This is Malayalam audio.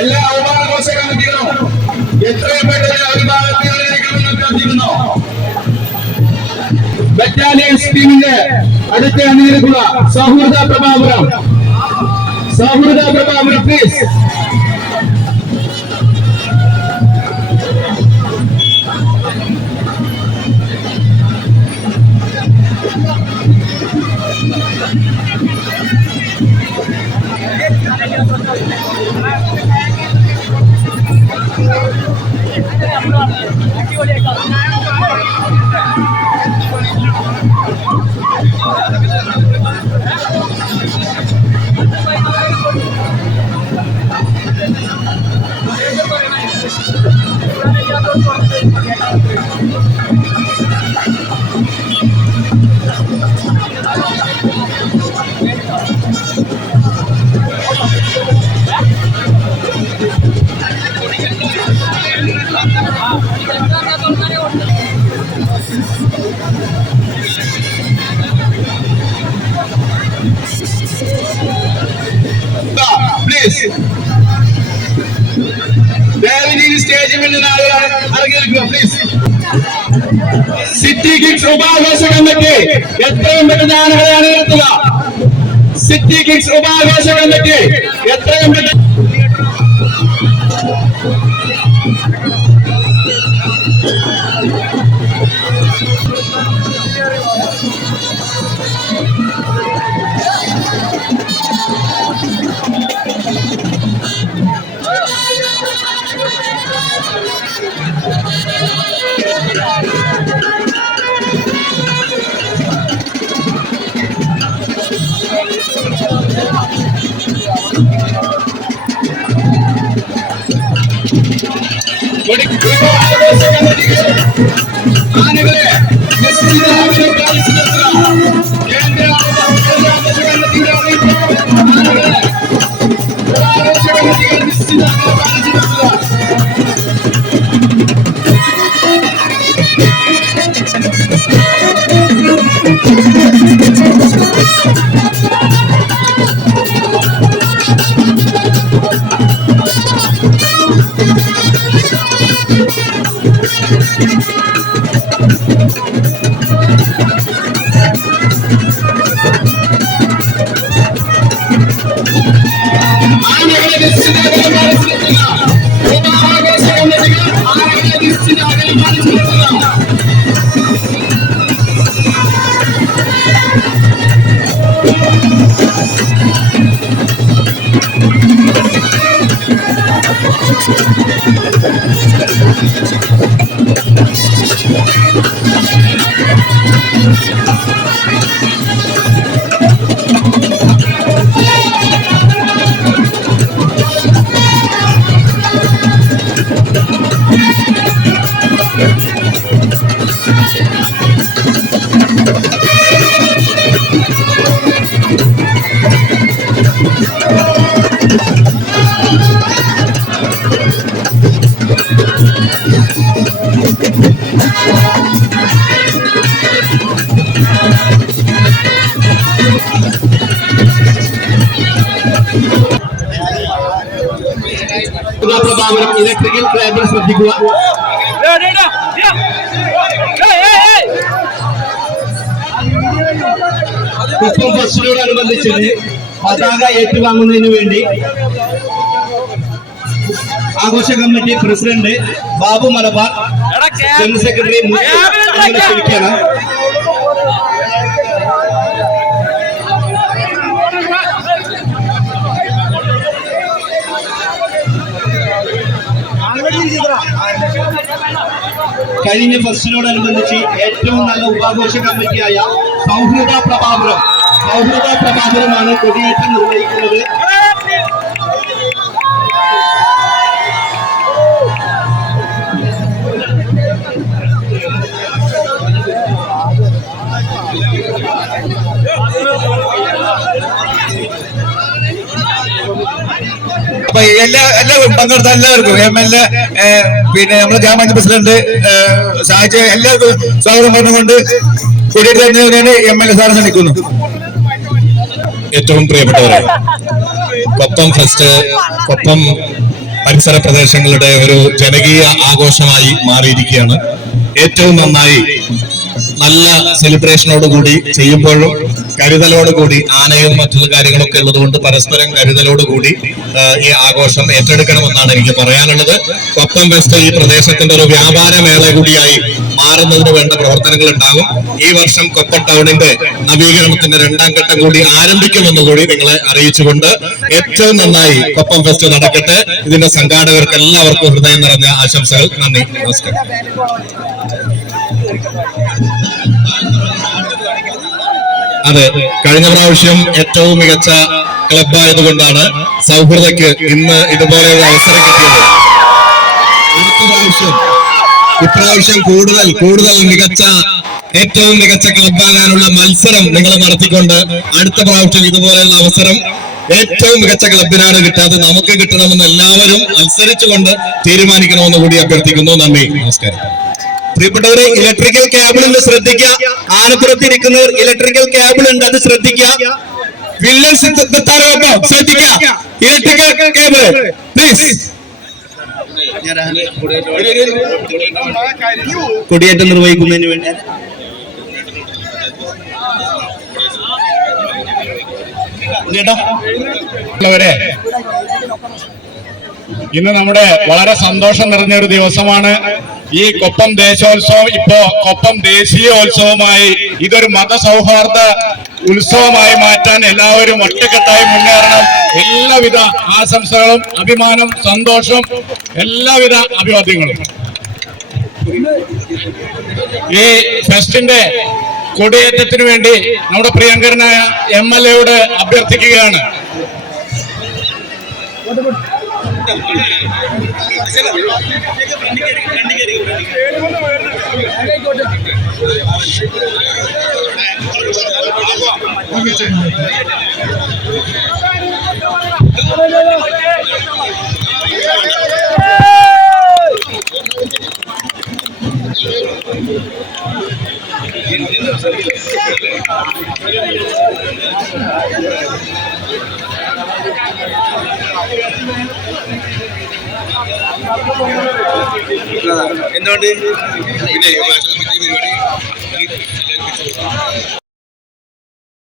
എല്ലാ അവകാശ കമ്മിറ്റികളും എത്രയും പെട്ടെന്ന് അഭിഭാഗത്തികളിലേക്കുമെന്ന് അഭ്യർത്ഥിക്കുന്നു. ബറ്റാലിയൻസ് ടീമിന്റെ അടുത്ത അണിനിരക്കുക സൗഹൃദ പ്രഭാപുരം. സൗഹൃദ പ്രഭാപുരം പ്ലീസ്. സ്റ്റേജിൽ നിന്ന് ഇറങ്ങിയിരിക്കുക പ്ലീസ്. സിറ്റി കിങ്സ് ഉപാഘോഷ കമ്മിറ്റി എത്രയും പെട്ടെന്ന് ആളുകളെ അണിനിരത്തുക. സിറ്റി കിങ്സ് ഉപാഘോഷ കമ്മിറ്റി എത്രയും പെട്ടെന്ന് ആനകളെ ഇലക്ട്രിക്കൽ ട്രാബിൾ ശ്രദ്ധിക്കുക. കുപ്പം ഫസ്റ്റിനോടനുബന്ധിച്ച് പതാക ഏറ്റുവാങ്ങുന്നതിന് വേണ്ടി ആഘോഷ committee president Babu Malabar, general secretary ക്ഷണിക്കുകയാണ്. കഴിഞ്ഞ ഫസ്റ്റിനോടനുബന്ധിച്ച് ഏറ്റവും നല്ല ഉപാഘോഷ കമ്മിറ്റിയായ സൗഹൃദ പ്രഭാപുരമാണ് കൊടിയേറ്റം നിർവഹിക്കുന്നത്. അപ്പൊ എല്ലാവരും പങ്കെടുത്ത എല്ലാവർക്കും MLA പിന്നെ നമ്മുടെ ഗ്രാമപഞ്ചായത്ത് പ്രസിഡന്റ് സാധിച്ച എല്ലാവർക്കും സ്വാഗതം പറഞ്ഞുകൊണ്ട് കൊടിയേറ്റ് MLA സാർ ക്ഷണിക്കുന്നു. ഏറ്റവും പ്രിയപ്പെട്ടവരെ, കൊപ്പം ഫെസ്റ്റ് കൊപ്പം പരിസര പ്രദേശങ്ങളുടെ ഒരു ജനകീയ ആഘോഷമായി മാറിയിരിക്കുകയാണ്. ഏറ്റവും നന്നായി നല്ല സെലിബ്രേഷനോടുകൂടി ചെയ്യുമ്പോഴും കരുതലോടുകൂടി ആനയും മറ്റുള്ള കാര്യങ്ങളൊക്കെ ഉള്ളതുകൊണ്ട് പരസ്പരം കരുതലോടുകൂടി ഈ ആഘോഷം ഏറ്റെടുക്കണമെന്നാണ് എനിക്ക് പറയാനുള്ളത്. കൊപ്പം ഫെസ്റ്റ് ഈ പ്രദേശത്തിന്റെ ഒരു വ്യാപാര മേള കൂടിയായി മാറുന്നതിന് വേണ്ട പ്രവർത്തനങ്ങൾ ഉണ്ടാകും. ഈ വർഷം കൊപ്പം ടൗണിന്റെ നവീകരണത്തിന്റെ 2ാം ഘട്ടം കൂടി ആരംഭിക്കുമെന്ന് കൂടി നിങ്ങളെ അറിയിച്ചുകൊണ്ട് ഏറ്റവും നന്നായി കൊപ്പം ഫെസ്റ്റ് നടക്കട്ടെ. ഇതിന്റെ സംഘാടകർക്ക് എല്ലാവർക്കും ഹൃദയം നിറഞ്ഞ ആശംസകൾ. നന്ദി, നമസ്കാരം. അതെ, കഴിഞ്ഞ പ്രാവശ്യം ഏറ്റവും മികച്ച ക്ലബായതുകൊണ്ടാണ് സൗഹൃദയ്ക്ക് ഇന്ന് ഇതുപോലെയുള്ള അവസരം കിട്ടിയത്. ഇപ്രാവശ്യം കൂടുതൽ മികച്ച ഏറ്റവും മികച്ച ക്ലബാകാനുള്ള മത്സരം നിങ്ങൾ നടത്തിക്കൊണ്ട് അടുത്ത പ്രാവശ്യം ഇതുപോലെയുള്ള അവസരം ഏറ്റവും മികച്ച ക്ലബിനാണ് കിട്ടാതെ നമുക്ക് കിട്ടണമെന്ന് എല്ലാവരും മത്സരിച്ചുകൊണ്ട് തീരുമാനിക്കണമെന്ന് കൂടി അഭ്യർത്ഥിക്കുന്നു. നന്ദി, നമസ്കാരം. പ്രിയപ്പെട്ടവരെ, ഇലക്ട്രിക്കൽ കേബിൾ ഉണ്ട്, ശ്രദ്ധിക്കുക. ആനപ്പുറത്തിരിക്കുന്നവർ ഇലക്ട്രിക്കൽ കേബിൾ ഉണ്ട്, അത് ശ്രദ്ധിക്കുക. വില്ലൻസ് ശ്രദ്ധിക്കുക. Electrical cable please. കൊടിയേറ്റം നിർവഹിക്കുന്നതിന് വേണ്ടി ഇന്ന് നമ്മുടെ വളരെ സന്തോഷം നിറഞ്ഞ ഒരു ദിവസമാണ്. ഈ കൊപ്പം ദേശോത്സവം ഇപ്പോ കൊപ്പം ദേശീയോത്സവമായി ഇതൊരു മതസൗഹാർദ്ദ ഉത്സവമായി മാറ്റാൻ എല്ലാവരും ഒറ്റക്കെട്ടായി മുന്നേറണം. എല്ലാവിധ ആശംസകളും, അഭിമാനം, സന്തോഷം, എല്ലാവിധ അഭിവാദ്യങ്ങളും. ഈ ഫെസ്റ്റിന്റെ കൊടിയേറ്റത്തിന് വേണ്ടി നമ്മുടെ പ്രിയങ്കരനായ MLA അഭ്യർത്ഥിക്കുകയാണ്. എന്തുകൊണ്ട്